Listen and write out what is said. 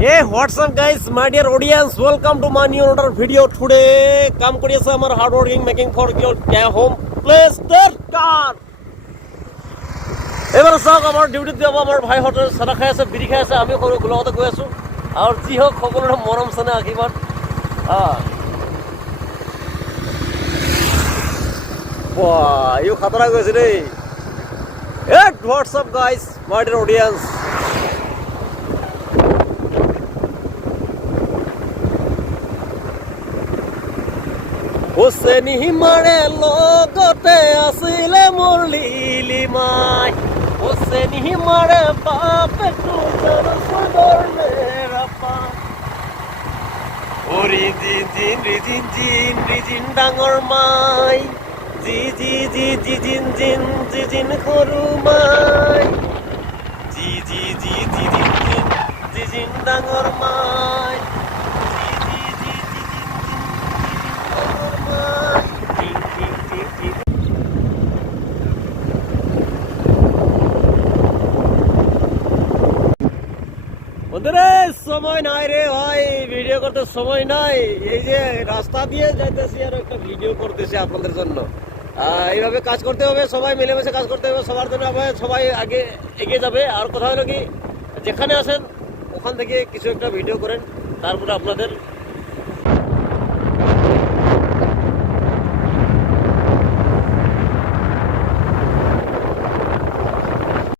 Hey, what's up guys, my dear audience, welcome to my new another video. Today কাম কৰি আছে আমাৰ hard working making for your home place কাৰ এবাৰ চাওক আমাৰ ডিউটিত যাব আমাৰ ভাইহঁতে চাদা খাই আছে বিড়ি খাই আছে আমি সৰু গোলাঘাটত গৈ আছো আৰু যি হওক সকলোৰে মৰম চেনেহ আশীৰ্বাদ বাহ ইও খাতৰা গৈছে দেই Hey, what's up guys, my dear audience. Hoseni himare logote asile mor lilimai Hoseni himare bape tujar sudor merapa Ori din dangor mai Jin khoru mai Jin dangor mai বন্ধুরে সময় নাই রে ভাই ভিডিও করতে সময় নাই এই যে রাস্তা দিয়ে যাইতেছি আর একটা ভিডিও করতেছি আপনাদের জন্য এইভাবে কাজ করতে হবে সবাই মিলেমিশে কাজ করতে হবে সবার জন্য সবাই আগে এগিয়ে যাবে আর কথা হলো কি যেখানে আছেন ওখান থেকে কিছু একটা ভিডিও করেন তারপরে আপনাদের